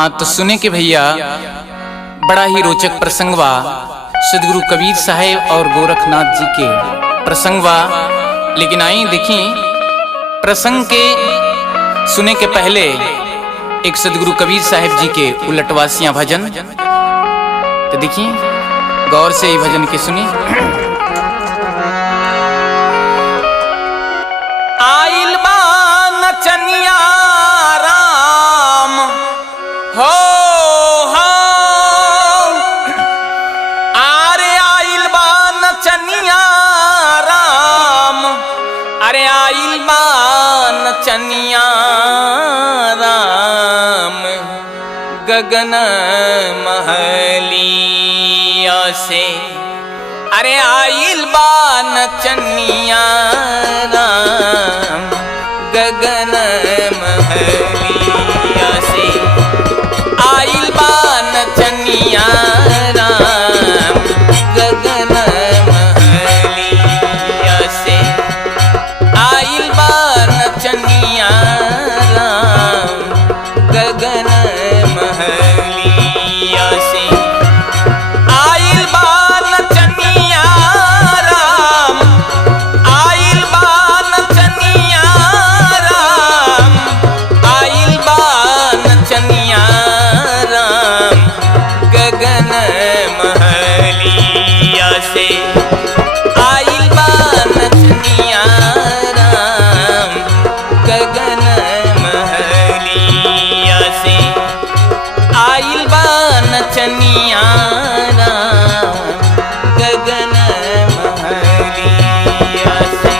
हाँ तो सुने के भैया बड़ा ही रोचक प्रसंग बा सदगुरु कबीर साहेब और गोरखनाथ जी के प्रसंग बा। लेकिन आई देखी प्रसंग के सुने के पहले एक सदगुरु कबीर साहेब जी के उलटवासियां भजन तो देखिए गौर से ही भजन के सुनी। आइल बा नचनिया राम हो अरे आइल बा नचनिया राम, अरे आइल बा नचनिया राम गगन महलिया से, अरे आइल बा नचनिया राम गगन महलिया से, आइल बा नचनिया राम गगन महलिया से, आइल बा नचनिया राम गगन महलिया से, आइल बा नचनिया राम, आइल बा नचनिया राम, आइल बा नचनिया राम गगन महलिया से, आइल बा नचनिया राम गगन महलिया से, आइल बा नचनिया राम गगन महलिया से।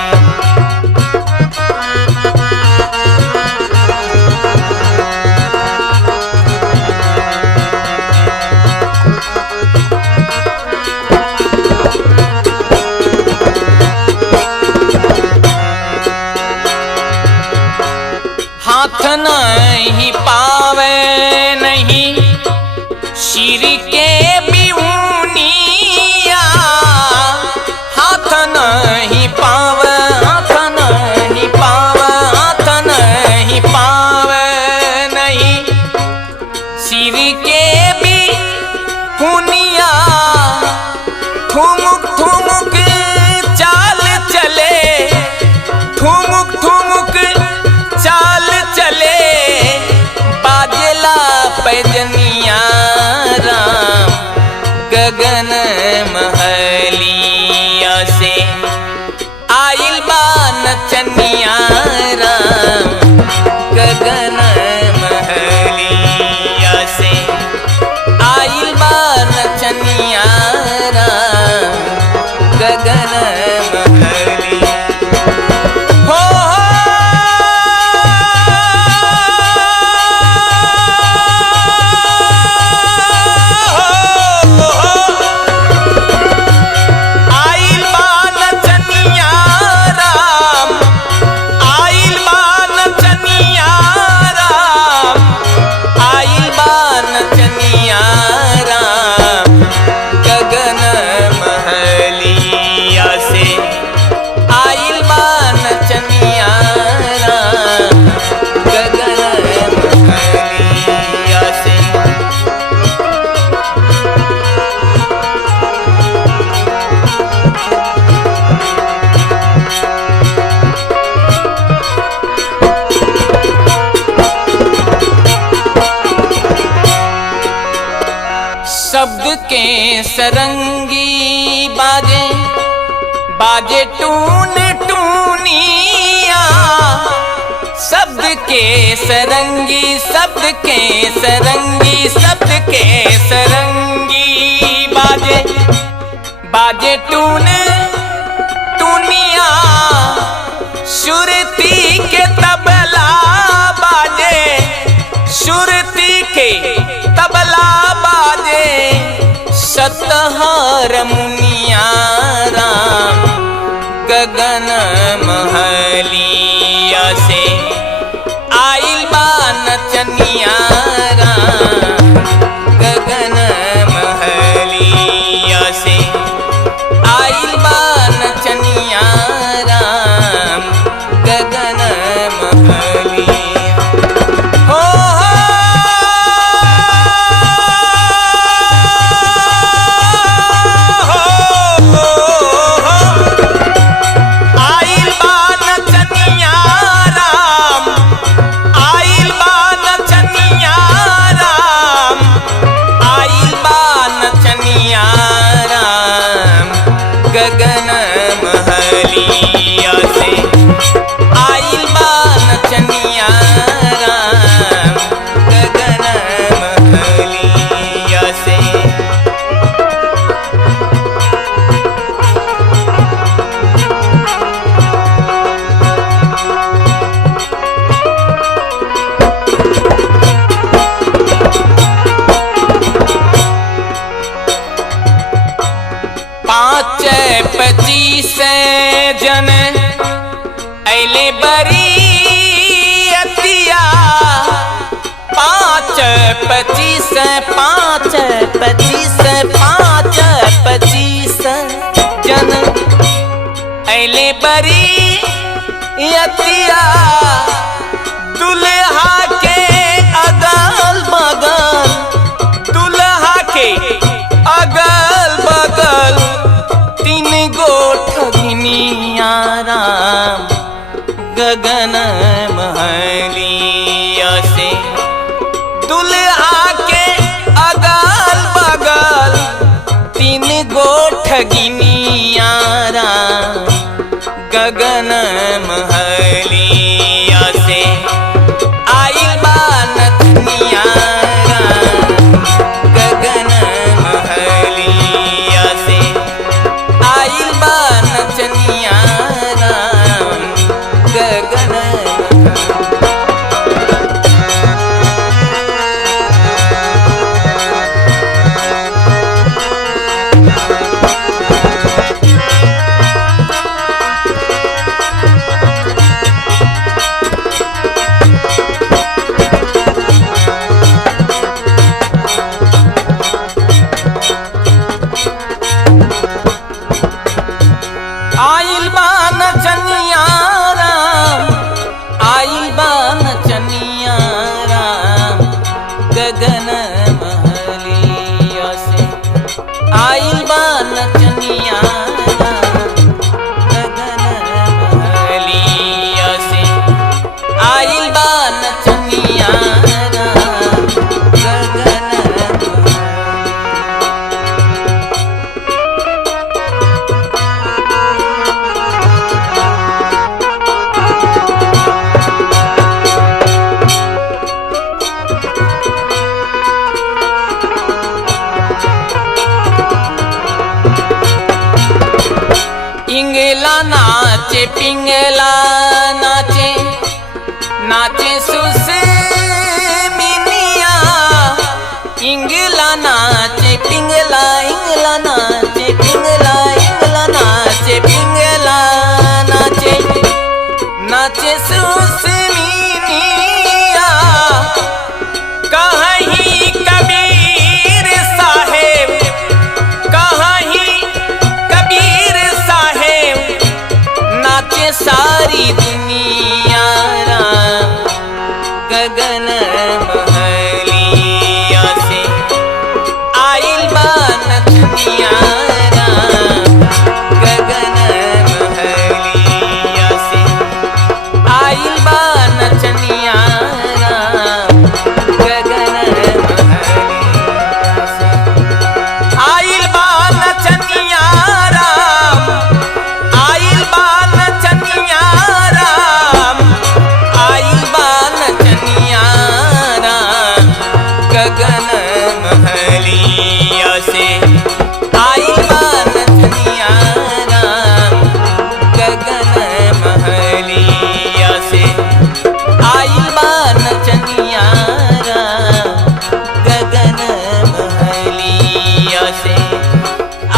हाथ नहीं पावे नहीं शिर के बिहुनिया, हाथ नहीं पावे, हाथ नहीं पावे, हाथ नहीं पावे नहीं शिर के बिहुनिया, ठुमुक ठुमुक चाल चले, ठुमुक ठुमुक चाल चले, बाजेला पैजनिया राम गगन महलिया से, आइल बा नचनिया राम गगन महलिया से, आइल बा नचनिया राम गगन महलिया हो आइल बा नचनिया राम, आइल बा नचनिया राम, आइल बा नचनिया राम गगन महलिया से, आइल बा नचनिया राम गगन महलिया से। शब्द के सरंगी बाजे, बाजे टून टूनिया, शब्द के सरंगी, शब्द के सरंगी, शब्द के सरंगी बाजे, बाजे टून टूनिया, सुरती के तबला बाजे, सुरती के तबला बाजे, सतहर मुनिया राम गगन महलिया से, आइल बा नचनिया राम गगन महलिया से, आइल बा नचनिया राम गगन महलिया हो महलिया से आइल बा नचनिया राम गगन महलिया से। पाँच पच्चीस जन अले बरियतिया, पाँच पच्चीस जन अले बरियतिया, दुल्हा के अगल बगल, दुल्हा के अगल बगल तीन गो ठगिनिया राम गगन महलिया से। दुल्हा के अगल बगल तीन गो ठगिनिया राम गगन महलिया से आइल बा नचनिया राम गगन महलिया से आइल बा नचनिया राम गगन। आइल बा नचनिया राम, आइल बा नचनिया राम गगन महलिया से आइल बा नचनिया राम गगन महलिया से आइल बा नचनिया राम गगन। इंगला नाचे पिंगला नाचे, नाचे सुसमिनिया, इंगला नाचे पिंगला, इंगला नाचे पिंगला, इंगला नाचे पिंगला नाचे, नाचे सुसमिनिया, कहीं कबीर साहेब, कहीं कबीर साहेब, नाचे सारी दुनिया राम गगन महलिया से आइल बा नचनिया राम गगन महलिया से आइल बा नचनिया राम गगन महलिया से आइल बा नचनिया राम, आइल बा नचनिया राम, आइल बा नचनिया राम गगन महलिया से आइल बा नचनिया राम गगन महलिया से आइल बा नचनिया राम गगन महलिया से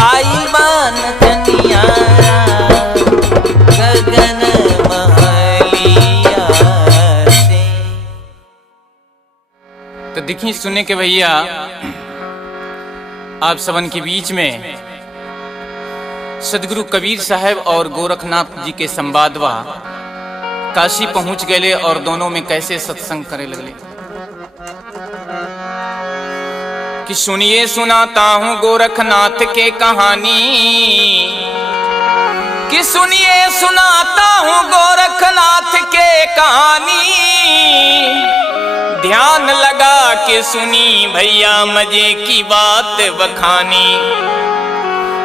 आइल बा नचनिया राम गगन महलिया से। तो देखिए सुने के भैया आप सबन के बीच में सदगुरु कबीर साहब और गोरखनाथ जी के संवादवा काशी पहुंच गए और दोनों में कैसे सत्संग करे लगले कि सुनिए सुनाता हूं गोरखनाथ के कहानी, कि सुनिए सुनाता हूं गोरखनाथ के कहानी, ध्यान लगा के सुनी भैया मजे की बात बखानी।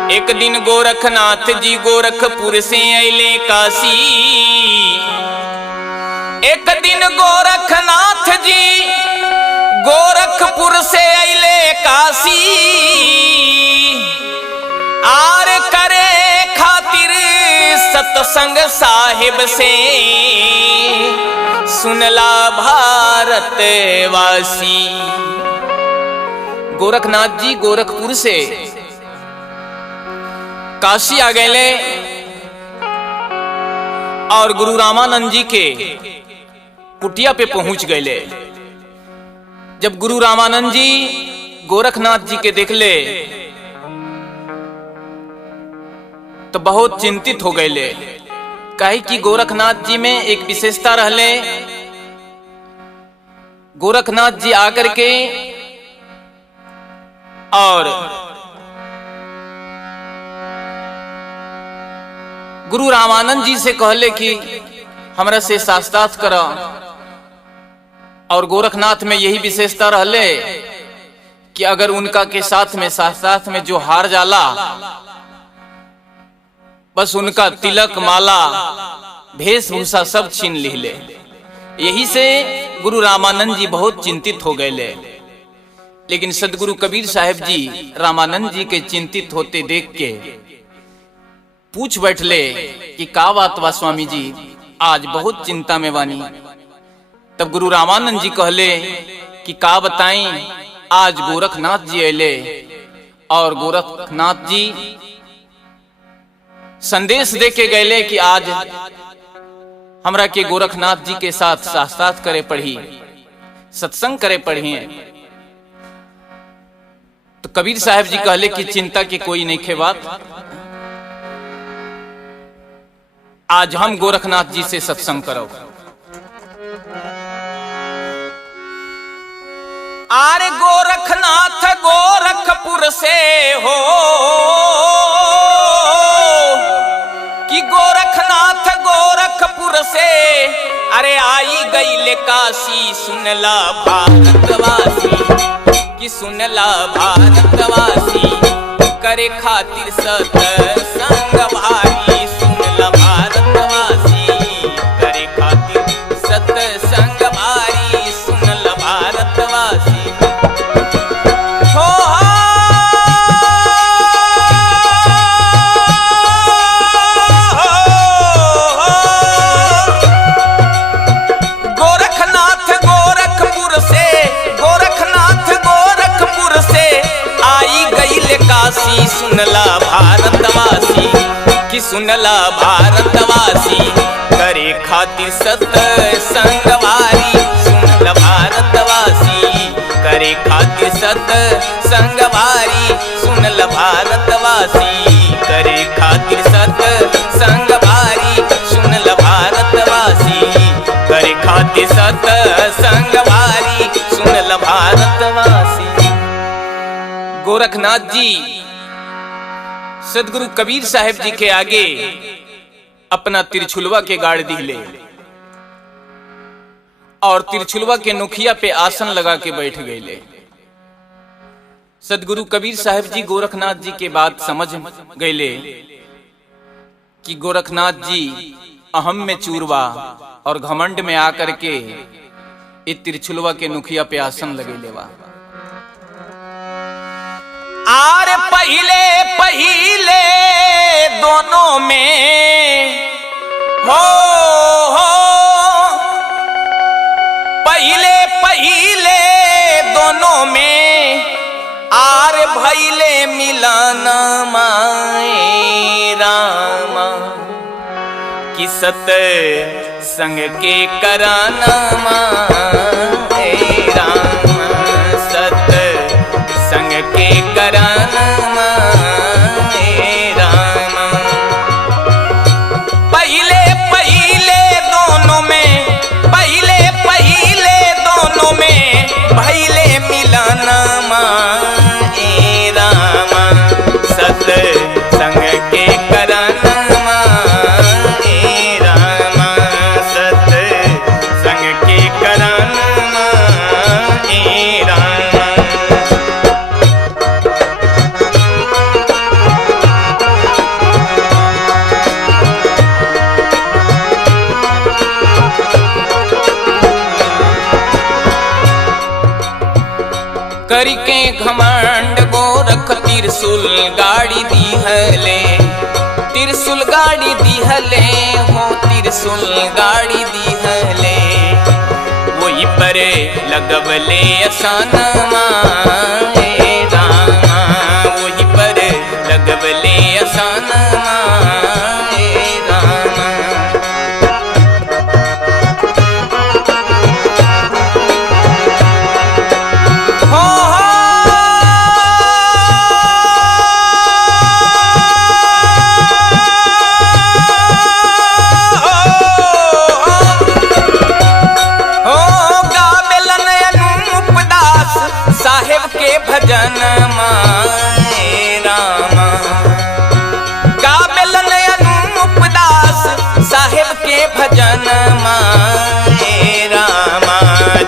एक दिन गोरखनाथ जी गोरखपुर से अले काशी। एक दिन गोरखनाथ जी गोरखपुर से अले काशी। आर करे खातिर सत्संग साहिब से सुनला भारतवासी। गोरखनाथ जी गोरखपुर से काशी आ गए और गुरु रामानंद जी के कुटिया पे पहुंच गए। जब गुरु रामानंद जी गोरखनाथ जी के देख ले तो बहुत चिंतित हो गए। काहे कि गोरखनाथ जी में एक विशेषता रहले। गोरखनाथ जी आकर के और गुरु रामानंद जी से कहले कि हमरा से साक्षात करा। और गोरखनाथ में यही विशेषता रहले कि अगर उनका के साथ में साक्षात में जो हार जाला बस उनका तिलक माला वेशभूषा सब छीन ले। यही से गुरु रामानंद जी बहुत चिंतित हो गए। लेकिन सदगुरु कबीर साहब जी रामानंद जी के चिंतित होते देख के पूछ बैठले कि का बात बा स्वामी जी, आज बहुत चिंता में बानी। तब गुरु रामानंद जी कहले कि का बताई, आज गोरखनाथ जी अले और गोरखनाथ जी संदेश दे के गए कि आज हमरा के गोरखनाथ जी के साथ साक्षात करे पड़ी, सत्संग करे पड़ी। तो कबीर साहब जी कहले कि चिंता की कोई नहीं खे बात, आज हम गोरखनाथ जी से सत्संग करो। आरे गोरखनाथ गोरखपुर से हो कि गोरखनाथ गोरखपुर से अरे आई गई काशी। सुनला भारतवासी कि सुनला भारतवासी करे खातिर सत्संग भारी। सुनला भारतवासी करे खातिर सत्संग भारी। सुनला भारतवासी काशी। सुनला भारतवासी कि सुनला भारतवासी करे खातिर सत्संग भारी। सुनला भारतवासी करे खातिर सत्संग भारी। सुनला भारतवासी करे खातिर सत्संग भारी। सुनला भारतवासी करे खातिर सत्संग भारी। सुनला भारतवासी। गोरखनाथ जी सदगुरु कबीर साहब जी के आगे अपना तिरछुलवा के गाड़ दिले और तिरछुलवा के नुखिया पे आसन लगा के बैठ गए। सदगुरु कबीर साहब जी गोरखनाथ जी के बात समझ गए कि गोरखनाथ जी अहम में चूरवा और घमंड में आकर के इस तिरछुलवा के नुखिया पे आसन लगे लेवा। आर पहिले पहिले दोनों में हो पहिले पहिले दोनों में आर भैले मिलाना माए रामा कि सत संग के कराना माए रामा। सत संग के कराना माए रामा। पहिले पहिले दोनों में पहिले पहिले दोनों में भैले मिलाना माए रामा। सत संग के कराना माए रामा। सत संग के कराना करके घमंड गोरख त्रिशूल गाड़ी दिहले, त्रिशूल गाड़ी दिहले हो त्रिशूल गाड़ी दिहले। वही पर लगवले असानमा रामा, वही पर लगवले असानमा रामा। साहेब के भजन माए रामा, गावेलन अनूप दास साहेब के भजन माए रामा।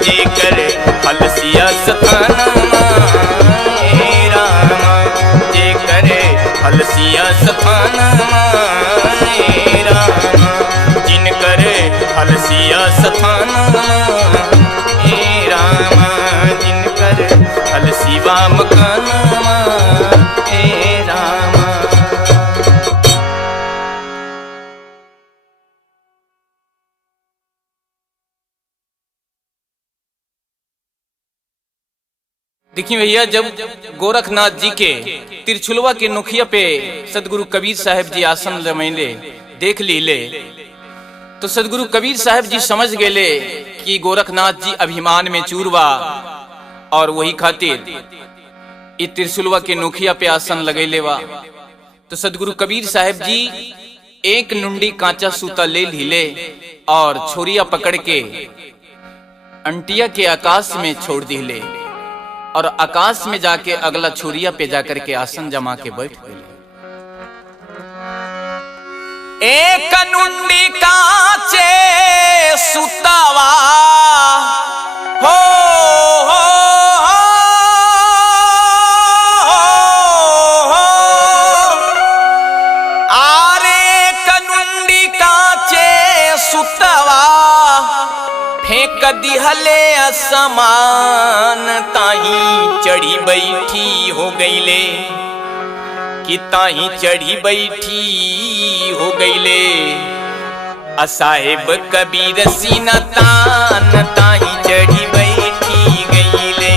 जेकर हलसिया स्थान माए रामा, जेकर हलसिया स्थान माए रामा, जिनकर हलसिया स्थान माए रामा, जिनकर हलसिवा मकानमा ए रामा। देखिए भैया, जब गोरखनाथ जी के तिरछुलवा के नोखिया पे सदगुरु कबीर साहब जी आसन जमैले देख लीले, तो सदगुरु कबीर साहब जी समझ गेले कि गोरखनाथ जी अभिमान में चूरवा, और वही खातिर ये त्रिशुलवा के नोखिया पे आसन लगैले बा। तो सदगुरु कबीर साहब जी एक नुंडी कांचा सूता ले लीले और छोरिया पकड़ के अंटिया के आकाश में छोड़ दिले, और आकाश में जाके अगला छोरिया पे जाकर के आसन जमा के बैठ गए। एक नुंडी कांचे सुतावा हो फेंक दिहले असमान ताही चढ़ी बैठी हो गईले, कि ताही चढ़ी बैठी हो गईले। असाहेब कबीर सीना तान ताही चढ़ी बैठी गईले।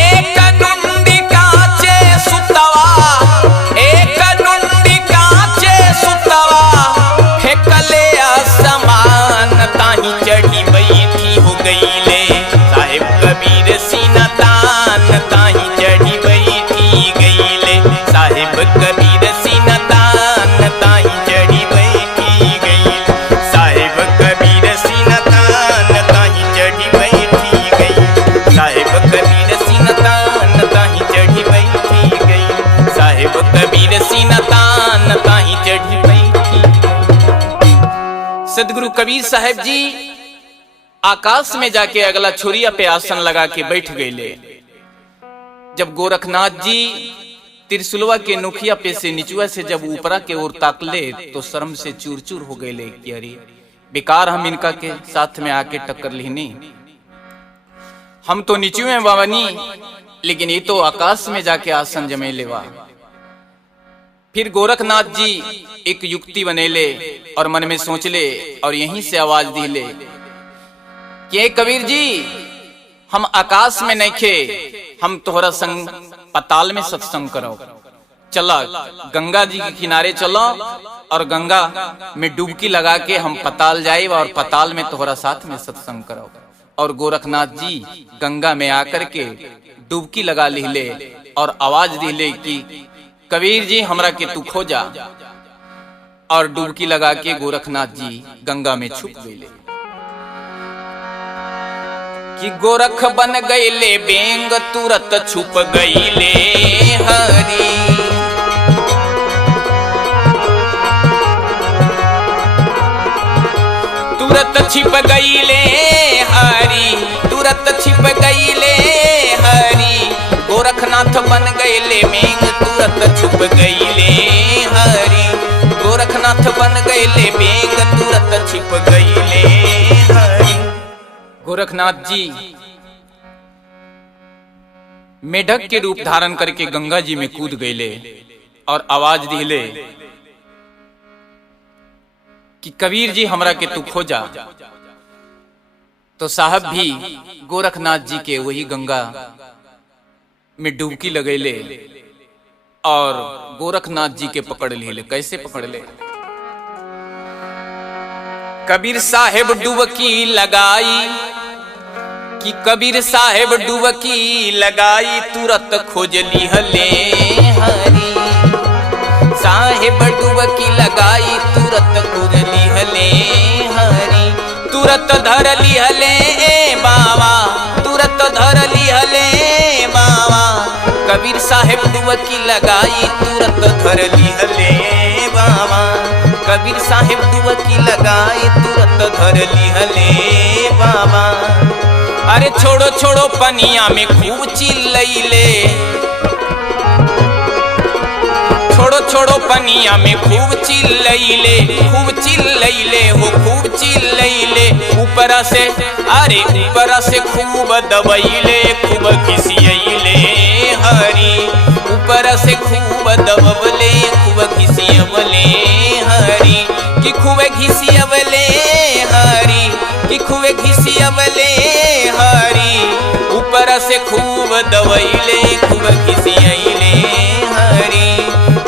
एक नुंडी कांचे सुतवा, एक नुंडी कांचे सुतवा, फेंकले आसमान ताही चढ़ी बैठी हो गईले। साहेब कबीर सीना तान ताही चढ़ी बैठी गईले, साहेब कबीर सीना तान ताही चढ़ी बैठी गईले, साहेब कबीर सीना तान ताही चढ़ी बैठी गई, साहेब कबीर सीना तान ताही चढ़ी बैठी गई, साहेब कबीर सीना तान ताही चढ़ी बैठी। सदगुरु कबीर साहब जी आकाश में जाके अगला छोरिया पे आसन लगा के बैठ गए। जब गोरखनाथ जी त्रिशुलवा के नोखिया पे से निचुआ से जब ऊपरा के ओर ताकले, तो शर्म से चूर चूर हो गए कि अरे बेकार हम इनका के साथ में आके टक्कर लेनी, हम तो निचुए बावनी, लेकिन ये तो आकाश में जाके आसन जमे लेवा। फिर गोरखनाथ जी एक युक्ति बनेले और मन में सोच ले, और यहीं से आवाज दिले कि कबीर जी, हम आकाश में नहीं खे, हम तोहरा संग पताल में सत्संग करो। चला गंगा जी के किनारे चलो और गंगा में डुबकी लगा के हम पताल जाए और पताल में तोहरा साथ में सत्संग करो। और गोरखनाथ जी गंगा में आकर के डुबकी लगा लिहले और आवाज दिले कि कबीर जी हमरा के तू खो जा। और डुबकी लगा के गोरखनाथ जी गंगा में छुप गए। कि गोरख बन गईले बेंग तुरत छुप गईले हरी। तुरत छिप गईले हरी, तुरत छिप गईले हरी। गोरखनाथ बन गईले बेंग तुरत छुप गईले हरी। गोरखनाथ बन गईले बेंग तुरत तुरत छिप गईले हरि। गोरखनाथ जी मेढक के रूप धारण करके गंगा जी में कूद गईले और आवाज दिले कि कबीर जी हमरा के तू खोजा। तो साहब भी गोरखनाथ जी के वही गंगा में डुबकी लगैले और गोरखनाथ जी के पकड़ ले। कैसे पकड़ ले? कबीर साहेब डुबकी लगाई कि कबीर साहेब डुबकी लगाई तुरत खोज लिहले हरि। साहेब डुबकी लगाई तुरत खोज लिहले हरि। तुरत धर लिहले बाबा तुरत धर लिहले बाबा। कबीर साहेब डुबकी लगाई तुरत धर लिहले बाबा। कबीर साहेब डुबकी लगाई तुरत धर लिहले बाबा। अरे छोड़ो छोड़ो पनिया में खूब चिल्लैले। छोड़ो छोड़ो पनिया में खूब चिल्लैले हो खूब चिल्लैले। ऊपर से अरे ऊपर से खूब दबैले खूब घिसियैले हरि। ऊपर से खूब दबले खूब घिसियवले हरि। कि खूब घिसियवले हरि कि खूब घिसियवले हरि। ऊपर से खूब दबैले खूब घिसियैले हरि।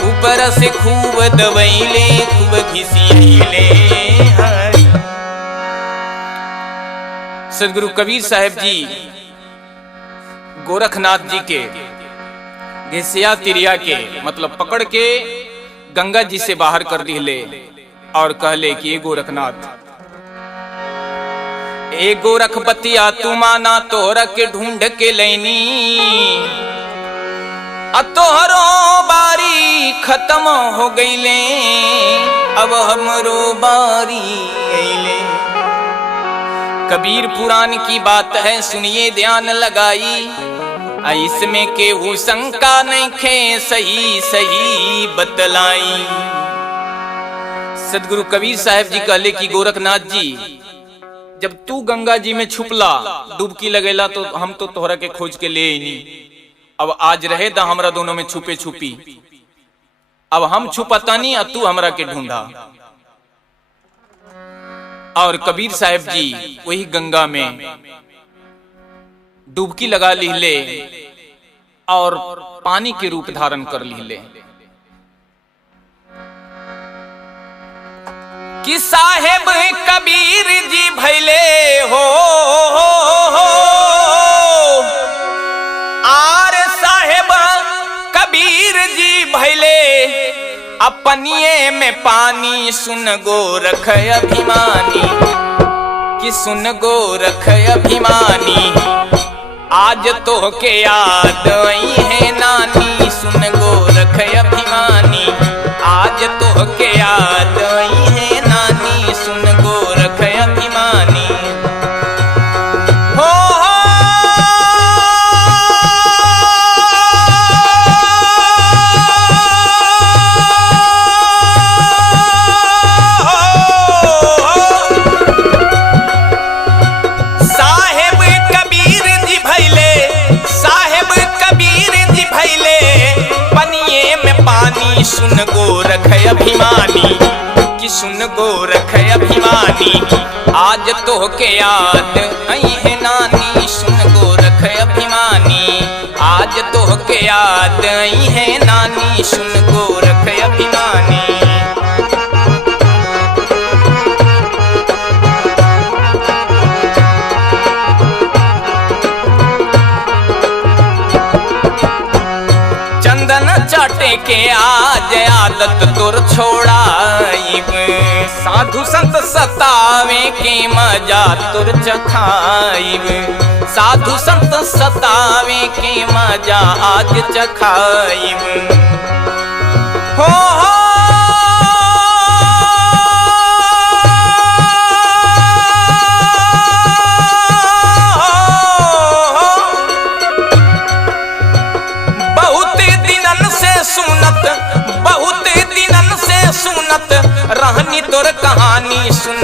ऊपर से खूब दबैले खूब घिसियैले हरि। सदगुरु कबीर साहब जी गोरखनाथ जी के घिसिया तिरिया के मतलब पकड़ के गंगा जी से बाहर कर दिले और कहले कि गोरखनाथ ए गोरख बतिया तू माना तोहरा के ढूंढ के लैनी। तोहरो बारी खत्म हो गईले अब हमरो बारी अइले। कबीर पुराण की बात है सुनिए ध्यान लगाई। इसमें केहू शंका नहीं खे सही सही बतलाई। सदगुरु कबीर साहब जी कहले कि गोरखनाथ जी जब तू गंगा जी में छुपला डुबकी लगेला तो हम तो तोहरा के खोज के ले नहीं। अब आज रहे दा हमरा दोनों में छुपे छुपी। अब हम छुपतानी और तू हमरा के ढूंढा। और कबीर साहब जी वही गंगा में डुबकी लगा लिहले और पानी के रूप धारण कर लिहले। कि साहेब कबीर जी भैले हो आर साहेब कबीर जी भैले अपनिए में पानी। सुन गोरख अभिमानी कि सुन गोरख अभिमानी आज तो के याद आई है नानी। सुन गोरख अभिमानी आज तो के याद आई है नानी। सुन गोरख अभिमानी हो साहेब कबीर जी भैले साहेब कबीर जी भैले पनिए में पानी। सुन गोरख अभिमानी कि सुन गोरख अभिमानी आज तो के याद आई है नानी। सुन गोरख अभिमानी आज तो के याद आई है नानी। सुन गोरख अभिमानी चाटे के आज आदत तुर छोड़ाइब। साधु संत सतावे के मजा तुर चखाइब। साधु संत सतावे के मजा आज चखाइब। हो बहुत दिनन से सुनत रहनी तोर कहानी। सुन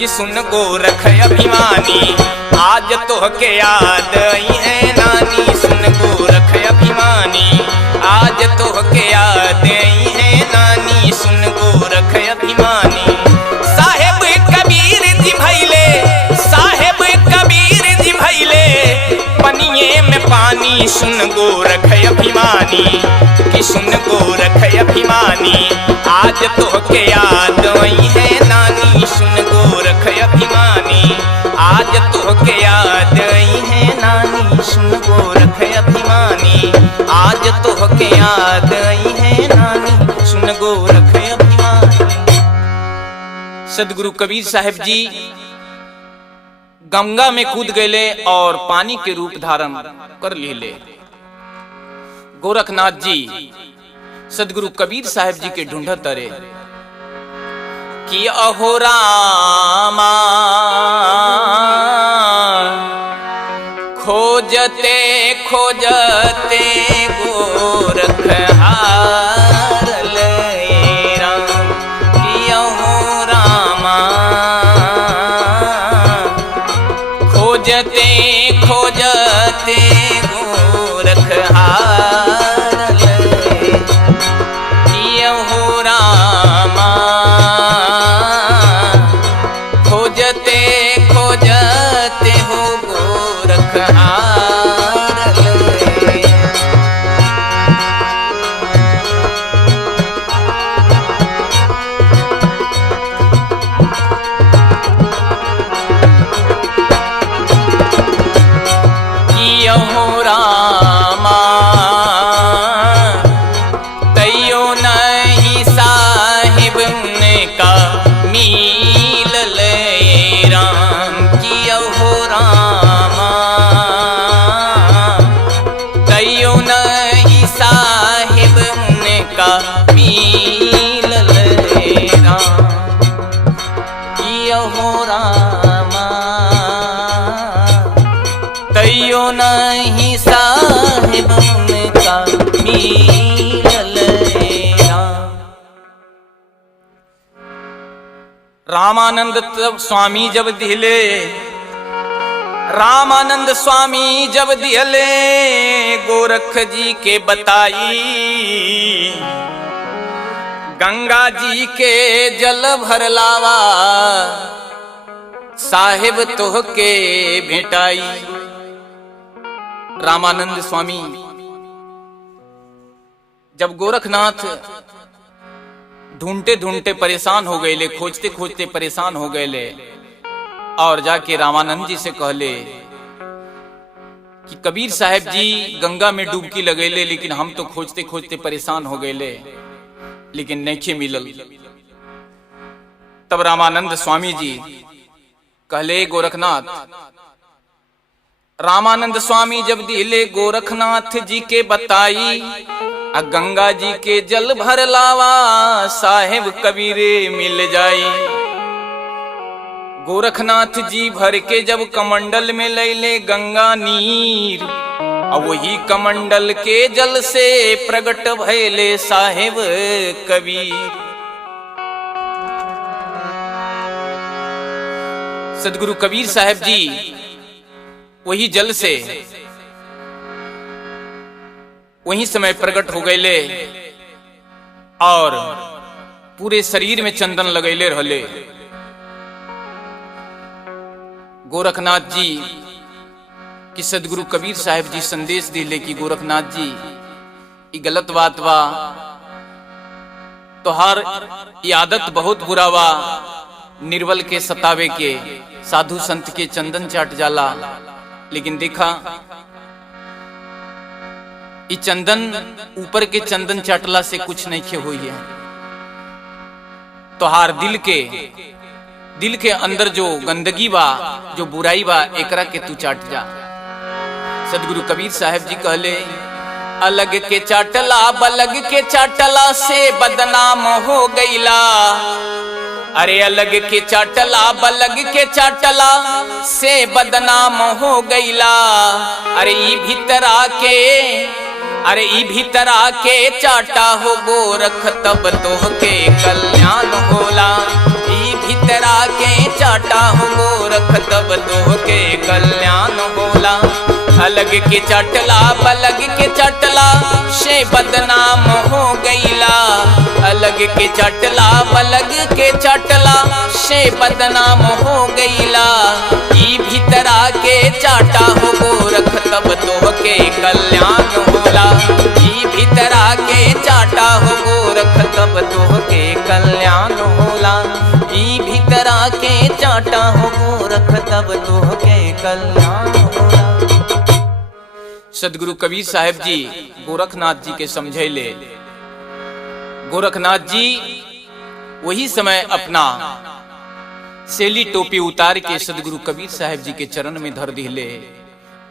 कि सुन गोरख अभिमानी आज तो के याद आई है नानी। सुन गोरख अभिमानी आज तो के याद आई है नानी। सुन गोरख अभिमानी साहेब कबीर जी भैले, साहेब कबीर जी भैले पनिये में पानी। सुन गोरख अभिमानी कि सुन गोरख अभिमानी आज तो के याद आई है नानी। सुन गोरख अभिमानी आज तो के याद आई है नानी। सुन गोरख अभिमानी आज तो के याद आई है नानी। सुन गोरख अभिमानी। सदगुरु कबीर साहब जी गंगा में कूद गए और पानी के रूप धारण कर ले। गोरखनाथ जी सदगुरु कबीर साहब जी के ढूंढत तरे कि अहो रामा खोजते खोजते गोरख हारल राम। कि अहो रामा खोजते खोजते गोरख हारल। कि अहो रामा खोजते खोजते हो गोरख हारल। कि अहो रामा तैयो नहीं साहिब का मिलल राम। कि अहो रामा तैयो नहीं साहिब का मिलल राम। कि अहो रामा तैयो नहीं साहिब का मिलल राम। रामानंद स्वामी जब दिले, रामानंद स्वामी जब दिले गोरख जी के बताई। गंगा जी के जल भर लावा साहेब तोह के भेटाई। रामानंद स्वामी जब गोरखनाथ ढूंढते ढूंढते परेशान हो गए, खोजते खोजते परेशान हो गए और जाके रामानंद जी से कहले कि कबीर साहब जी गंगा में डुबकी लगेले, लेकिन हम तो खोजते खोजते परेशान हो गए लेकिन नहीं मिलल। तब रामानंद स्वामी जी कहले गोरखनाथ, रामानंद स्वामी जब दिले गोरखनाथ जी के बताई। आ गंगा जी के जल भर लावा साहेब कबीरे मिल जाई। गोरखनाथ जी भर के जब कमंडल में ले गंगा नीर, अब वही कमंडल के जल से प्रगट भैले साहेब कबीर। सदगुरु कबीर साहब जी वही जल से वही समय प्रकट हो गए और पूरे शरीर में चंदन लगैले रहले। गोरखनाथ जी कि सदगुरु कबीर साहब जी संदेश दिले कि गोरखनाथ जी ये गलत बात बा, तोहार ये आदत बहुत बुरा बा। निर्बल के सतावे के, साधु संत के चंदन चाट जाला, लेकिन देखा ये चंदन ऊपर के चंदन चाटला से कुछ नहीं खे हुई है। तोहार दिल के अंदर जो गंदगी बा, जो बुराई बा, एकरा के तू चाट जा। सदगुरु कबीर साहब जी कहले अलग के चाटला बलग के चाटला से बदनाम हो गईला। अरे अलग के चाटला बलग के चाटला से बदनाम हो गईला। अरे ई भीतरा के चाटा हो गोरख तब तो के कल्याण होला। ई भीतरा के चाटा हो गोरख तब तो के कल्याण होला। अलग के चटला बलग के चटला से बदनाम हो गईला। अलग के चटला बलग के चटला से बदनाम हो गईला। ई भीतरा के चाटा हो गोरख तब तो के कल्याण होला। ई भीतरा के चाटा हो गोरख तब तो के कल्याण होला। ई भीतरा के चाटा हो गोरख तब तो के कल्याण होला। सदगुरु कबीर साहब जी गोरखनाथ जी के समझैले। गोरखनाथ जी वही समय अपना सेली टोपी उतार के सदगुरु कबीर साहब जी के चरण में धर दिले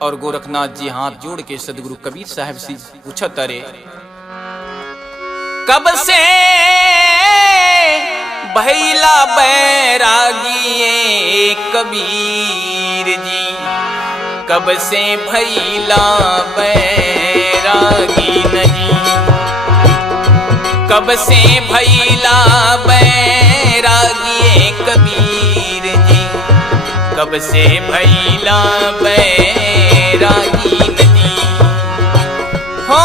और गोरखनाथ जी हाथ जोड़ के सदगुरु कबीर साहब से पूछत, अरे कब से भैला बैरागी कबीर जी, कब से भैला बैरागी नजी, कब से भैला बैरागी कबीर जी, कब से भैला बैरागी नजी। हो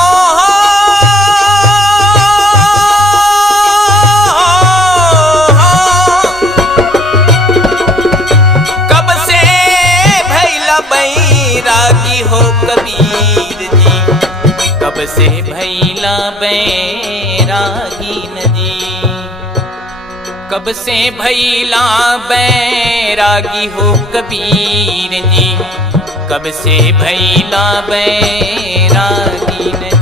बैरागी हो कबीर जी, कब से भैला बैरागी नजी, कब से भैला बैरागी हो कबीर जी, कब से भैला बैरागी नजी।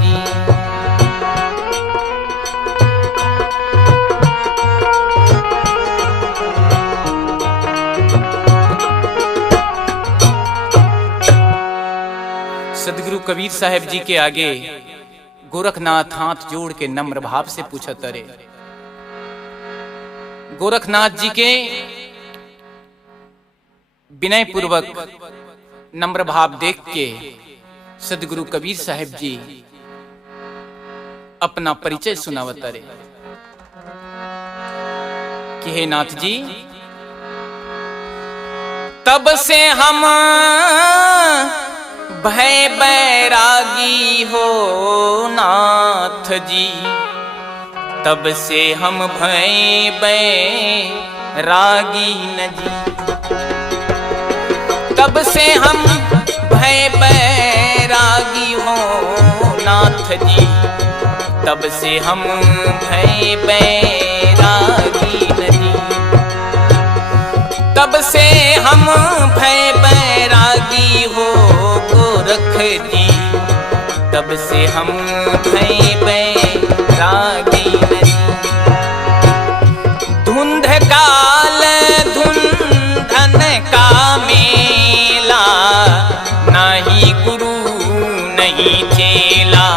सदगुरु कबीर साहब जी के आगे गोरखनाथ हाथ जोड़ के नम्र भाव से पूछत, अरे गोरखनाथ जी के विनय पूर्वक नम्र भाव देख के सदगुरु कबीर साहब जी अपना परिचय सुनावत, अरे कि हे नाथ जी, तब से हम भय बैरागी हो नाथ जी, तब से हम भय बैरागी नजी, तब से हम भय बैरागी हो नाथ जी, तब से हम भय बैरागी नजी, तब से हम भय बैरागी हो गोरख जी, तब से हम भय बैरागी नजी। धुंध काल धुंधन का मेला, नहीं गुरु नहीं चेला,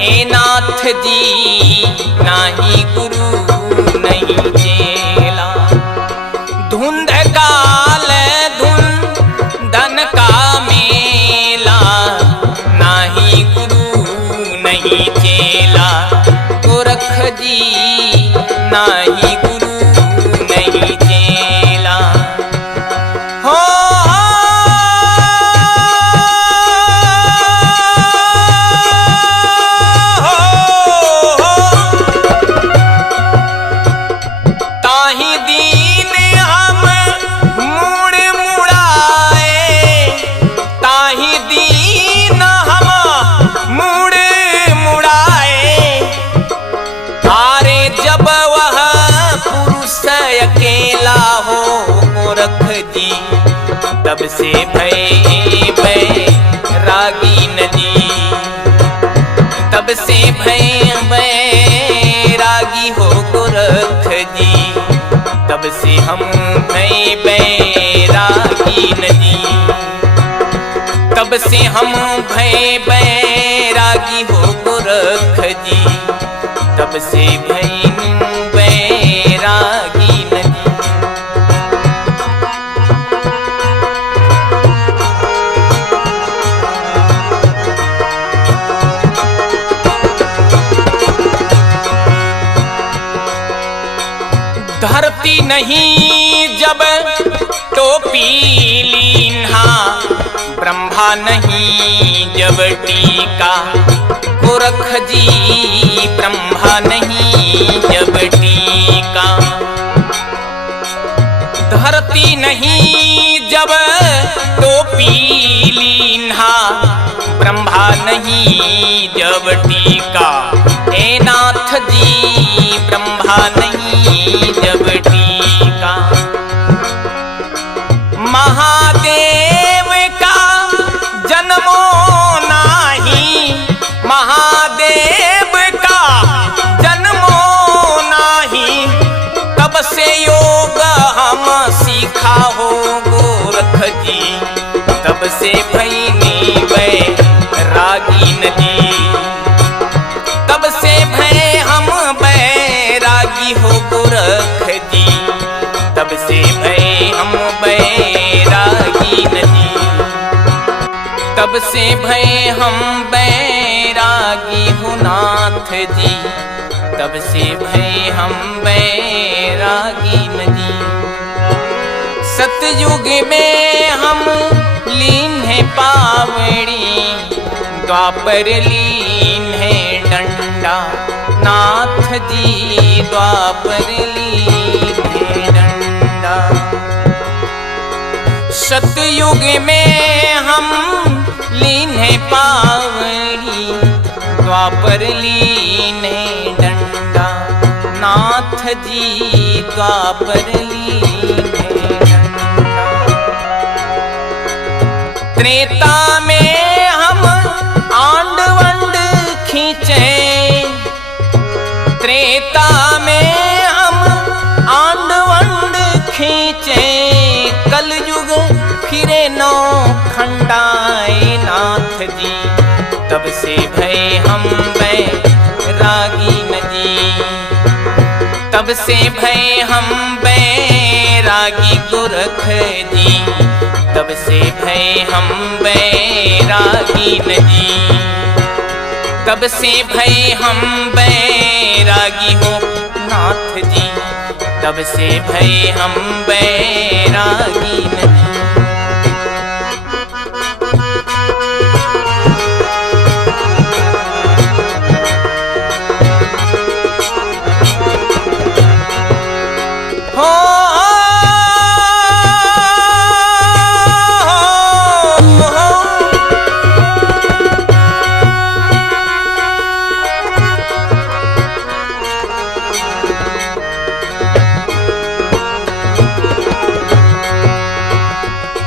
ए नाथ जी नहीं गुरु नहीं चेला। धुंध काल धुंधन का मेला, नहीं गुरु नहीं चेला, गोरख जी नहीं गुरु नहीं चेला। हो ताही दीन हम मुड़ मुड़ाए, ताही दीन हम मुड़ मुड़ाए, आरे जब वह पुरुष अकेला हो गोरख जी, तब से भय बैरागी नजी, तब से भय बैरागी हो गोरख जी, तब से हम भय बैरागी नजी, तब से हम भय बैरागी हो गोरख जी, तब से भय बैरागी नजी। धरती नहीं ब्रह्मा नहीं जब टीका, गोरख जी ब्रह्मा नहीं जब टीका। धरती नहीं जब टोपी लीन्हा, ब्रह्मा नहीं जब टीका। हे नाथ जी ब्रह्मा नहीं जब टीका। महादेव का जन्मो नाही, महादेव का जन्मो नाही। तब से योग हम सीखा हो गोरख जी, तब से भैनी बैरागी नदी। तब से भय हम बैरागी हो गोरख जी, तब से भय हम बैरागी नदी। तब से भय हम बैरागी हो नाथ जी, तब से भय हम बैरागी नदी। सतयुग में हम लीन है पावड़ी, द्वापर लीन है डंडा नाथ जी, द्वापर लीन है डंडा। सतयुग में हम लीन है पावड़ी, द्वापर लीन है डंडा नाथ जी, द्वापर लीन है डंडा। त्रेता में हम आंड वंड खींचे, त्रेता में हम आंड वंड खींचे। कलयुग फिरे नौ खंडाए नाथ जी, तब से भय हम बैरागी नदी। तब से भय हम बैरागी गोरख जी, तब से भय हम बैरागी नदी। तब से भय हम बैरागी हो नाथ जी, तब से भय हम बैरागी नदी।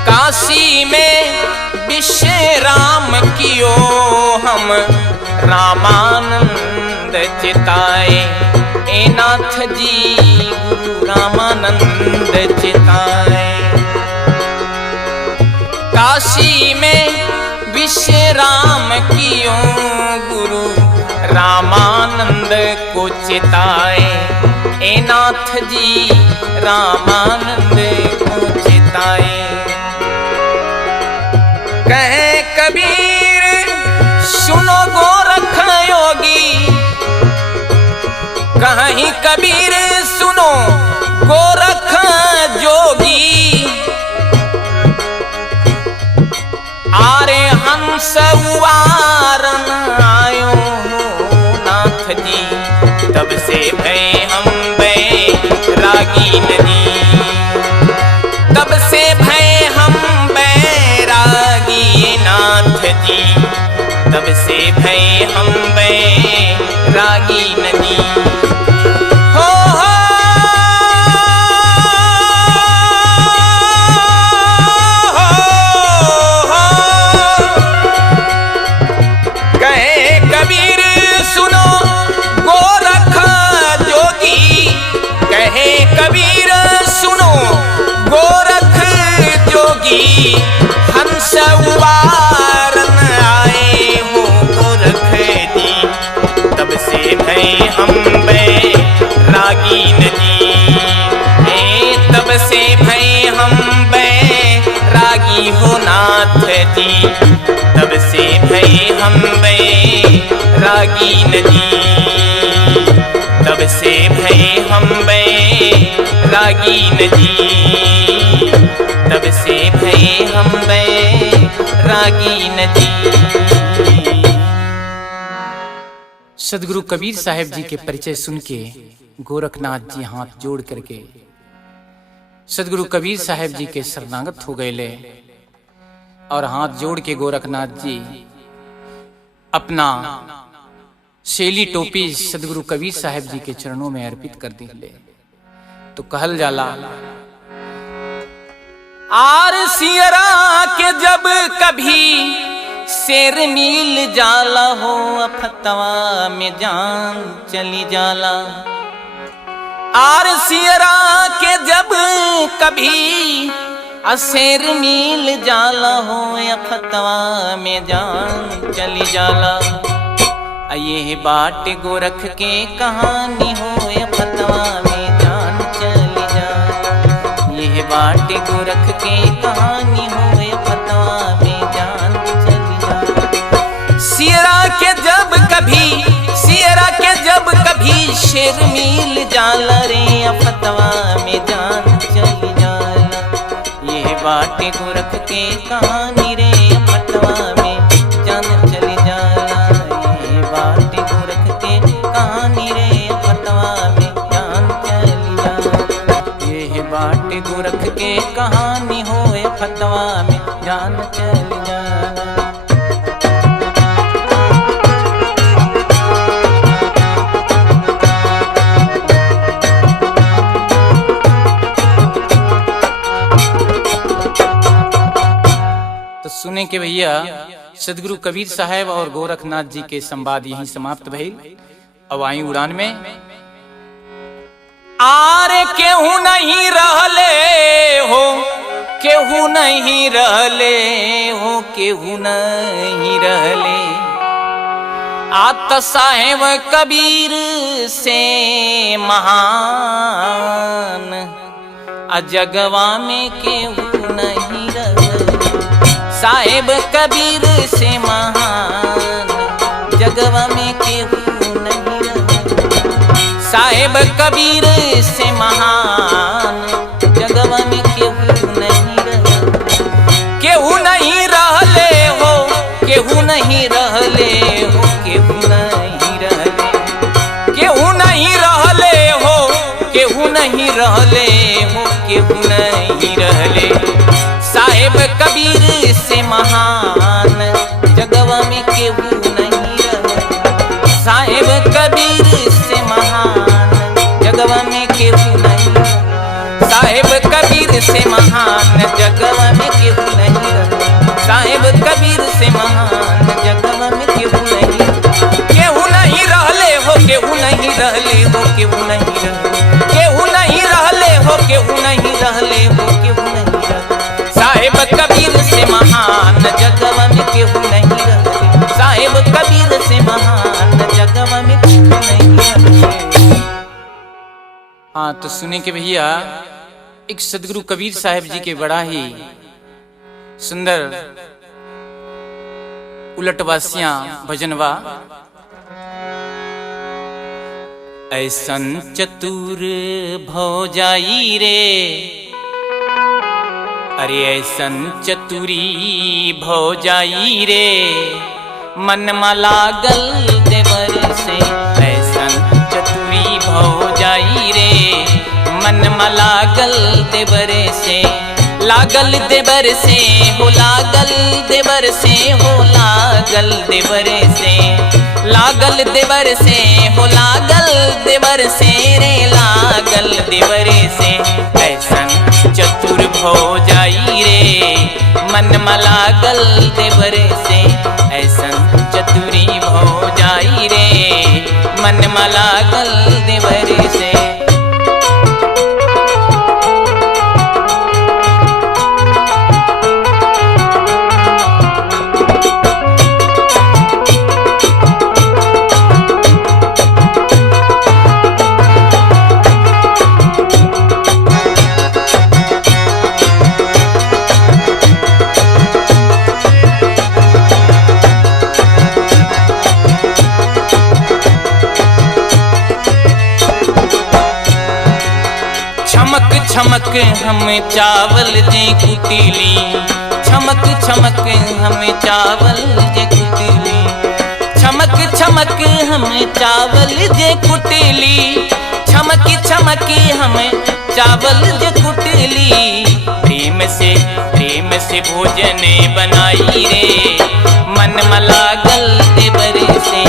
काशी में विश्राम कियो हम, रामानंद चिताए। ए नाथ जी गुरु रामानंद चिताए। काशी में विश्राम कियो गुरु रामानंद को चिताए। ए नाथ जी रामानंद को चिताए। कहे कबीर सुनो गोरख योगी, कहीं कबीर सुनो गोरख जोगी। आरे हंस उवारन आयो नाथ जी, तब से भय हम बैरागी नदी। तब से भय हम बैरागी नाथ जी, तब से भय हम बैरागी नदी। हो कहे कबीर सुनो गोरख जोगी, कहे कबीर सुनो गोरख जोगी। हंस उवारन आए हो गोरख जी, तब से भय हम बैरागी नदी। तब से भय हम बैरागी हो नाथ जी, तब से भय हम बैरागी नदी। तब से भय हम बैरागी नदी। तब से भय हम बैरागी रागी नदी। सदगुरु कबीर साहब जी के परिचय सुन के गोरखनाथ जी हाथ जोड़ करके सदगुरु कबीर साहब जी के शरणागत हो गए ले और हाथ जोड़ के गोरखनाथ जी अपना शेली टोपी सदगुरु कबीर साहब जी के चरणों में अर्पित कर दी ले। तो कहल जाला आर सियरा के जब कभी शेर मिल जाला हो अफतवा में जान चली जाला। आर सियरा के जब कभी शेर मिल जाला हो अफतवा में जान चली जाला। ये बाट गोरख के कहानी हो अफतवा में जान चली जाला। ये बाट गोरख के कहानी हो अफतवा में जान चली जाला। सियरा के जब कभी शेर मिल जाला रे अफतवा में जान चली जाला। ये बाट गोरख के कहानी रे अफतवा में जान चली जाला। ये बाट गोरख के कहानी रे अफतवा में जान चली जाला। ये बाट गोरख के कहानी हो अफतवा में जान चली जाला। सुने के भैया सदगुरु कबीर साहब और गोरखनाथ जी के संवाद यहीं समाप्त भइल। अब आई उड़ान में आरे केहू नहीं रहले हो, केहू नहीं रहले हो, केहू नहीं रहले। आत साहेब कबीर से महान अजगवा में केहू नहीं रहले। साहेब कबीर से महान जगवा में केहू नहीं रहले। साहेब कबीर से महान जगवा में केहू नहीं रहले। केहू नहीं रहले हो, केहू नहीं रहले हो, केहू नहीं रहले। केहू नहीं रहले हो, केहू नहीं रहले हो, केहू नहीं रहले। साहेब कबीर से महान जगवा में केहू नहीं रहले। साहेब कबीर से महान जगवा में केहू नहीं रहले। साहेब कबीर से महान जगवा में केहू नहीं रहले। साहेब कबीर से महान जगवा में केहू नहीं रहले। केहू नहीं रहले हो, केहू नहीं रहले हो, केहू नहीं रहले। केहू नहीं रहले हो, केहू नहीं रहले हो, केहू नहीं रहले। साहेब कबीर से महान जगवा में केहू नहीं रहले। साहेब कबीर से महान जगवा में केहू नहीं रहले। हाँ तो सुने के भैया एक सदगुरु कबीर साहब जी के बड़ा ही सुंदर उलटवासियां भजनवा। ऐसन चतुर भौजाई रे, अरे ऐसन चतुरी भौजाई रे, मन में लागल देवर से। ऐसन चतुरी भौजाई रे, मन में लागल देवर से। लागल देवर से हो, लागल देवर से हो, लागल देवर से। लागल देवर से हो, लागल देवर से रे, लागल देवर से। ऐसन चतुर भौजाई रे, मन में लागल देवर से। ऐसन चतुरी भौजाई रे, मन में लागल देवर से। छमक हम चावल दे कुटीली, छमक छमक हमें चावल जे कुटली, छमक छमक हमें चावल जे कुटली, छमक छमक हमें चावल जे कुटली। प्रेम से भोजन बनाई रे, मन मलागल देवर से।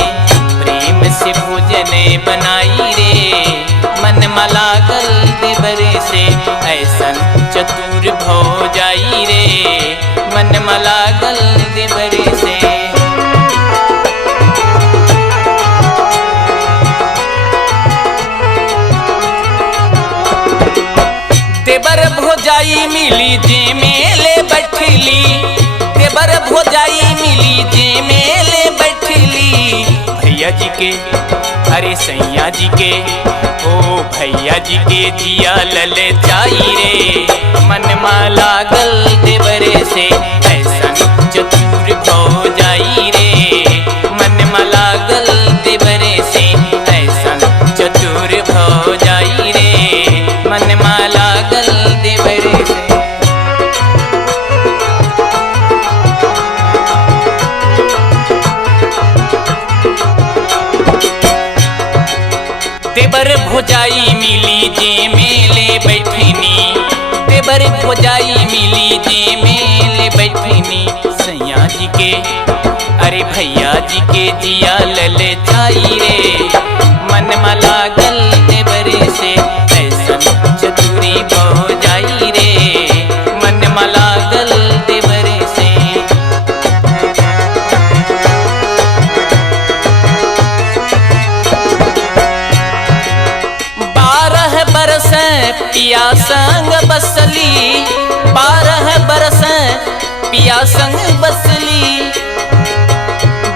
प्रेम से भोजन बनाई रे, मन मलागल देवर से। ऐसन चतुर भौ जाई रे, मन मलागल देवर से। देवर भोजाई मिली जे मेले बैठली, देवर भोजाई मिली जे मेले बैठली। भैया जी के अरे सैया जी के, ओ भैया जी के जिया लले जाई रे, मन माला गल देवर से। ऐसन चतुर भौ जाई रे, मन माला गल देवर से। ऐसन चतुर भौ जाई रे, मन माला गल देवर से। देवर भोजाई मिली जे मेले बैठनी, देवर भोजाई मिली जे मेले बैठनी। सैया जी के अरे भैया जी के जिया लले जाई रे, मन मला गल देवर से। ऐसन चतुरी भौ जाई रे, मन मला गल देवर से। पिया संग बसली, 12 बरस पिया संग बसली,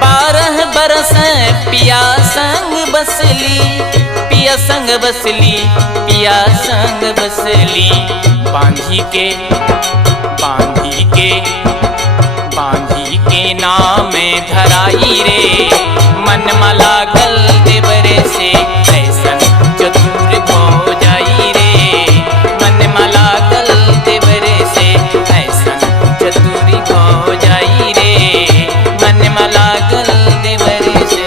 12 बरस पिया संग बसली, पिया संग बसली, पिया संग बसली। बांधी के बांधी के बांधी के नाम धराई रे, मन मला गल देवर से। ऐसन चतुर भौ जाई रे, मन मला गल देवर से। ऐसन चतुरी भौ जाई रे, मन मला गल देवर से।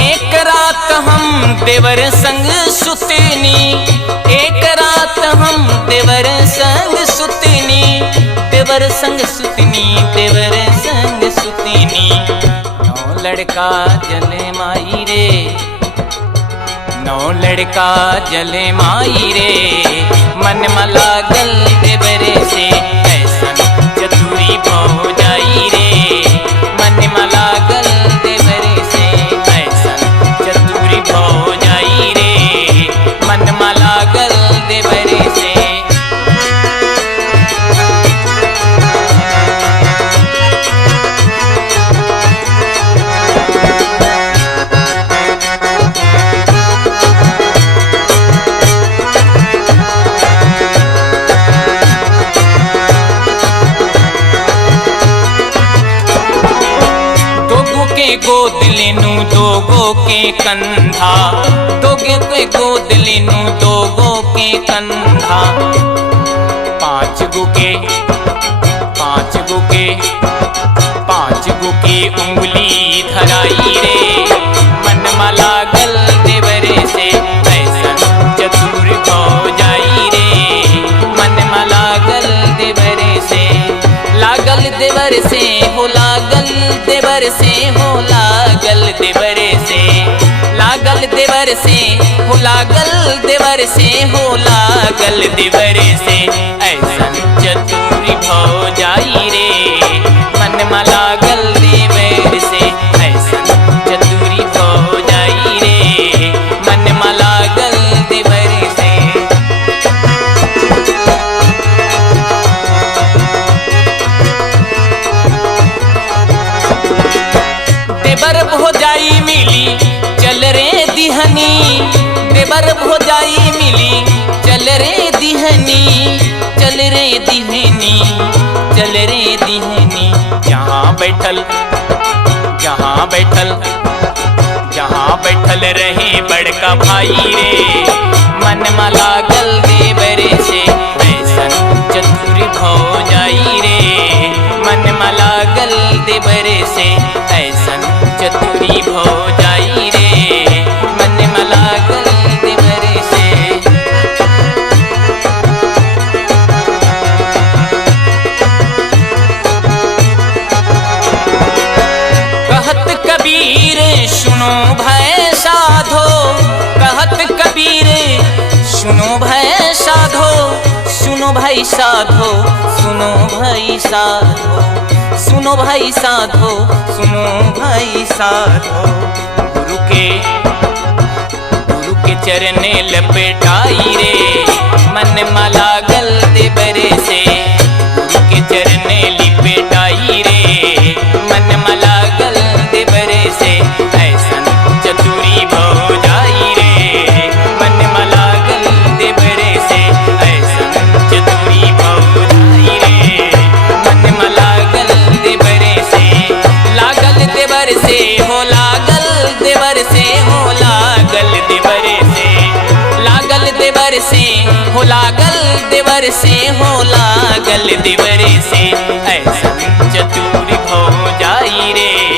एक रात हम देवर संग सुतनी, एक रात हम देवर संग सुतनी, देवर संग सुतनी, देवर संग सुतनी। 9 लड़का जले माई रे, 9 लड़का जले माई रे, मन मला गल देवर से। ऐसन चतुरी भौ जाई रे, मन मला गल देवर से। ऐसन चतुरी भौ जाई रे, मन मला गल देवर से। गोद लेनू दोगो के कंधा, दोगे के गोद लेनू दोगो के कंधा। 5 गो के 5 गो के 5 गो की उंगली धराई रे, मन मला गल देवर से। ऐसन चतुर भौ जाई रे, मन मला गल देवर से। लागल देवर से हो लागल देवर से हो लागल देवर से, लागल देवर से हो लागल देवर से हो लागल देवर से। ऐसन चतुरी भौ जाई रे, मन मला गल देवर से। ऐसन चतुरी भौ जाई रे, मन मला गल देवर से। देवर भोजाई मिली चल रे दिहनी, देवर भोजाई मिली चल रे दिहनी, चल रे दिहनी, चल रे दिहनी। जहाँ बैठल जहाँ बैठल जहाँ बैठल रहे बड़का भाई रे, मन में लागल देवर से ऐसन चतुर भौजाई रे, मन में लागल देवर से ऐसन चतुरी भौजाई रे, मन में लागल देवर से। कहत कबीर सुनो भय साधो, कहत कबीर सुनो भय साधो, सुनो भाई साधो, सुनो भाई साधो, सुनो भाई साधो, सुनो भाई साधो। गुरु के चरने लपेटाई रे, मन में लागल देवर से, गुरु के चरने लिपेटाई रे, मन में लागल देवर से ऐसन चतुरी भौजाई रे, मन में लागल देवर से ऐसन चतुरी भौजाई रे, मन में लागल देवर से, लागल देवर से हो, लागल देवर से हो, लागल देवर से, लागल देवर से हो, लागल देवर से हो, लागल देवर से ऐसन चतुर भौजाई रे।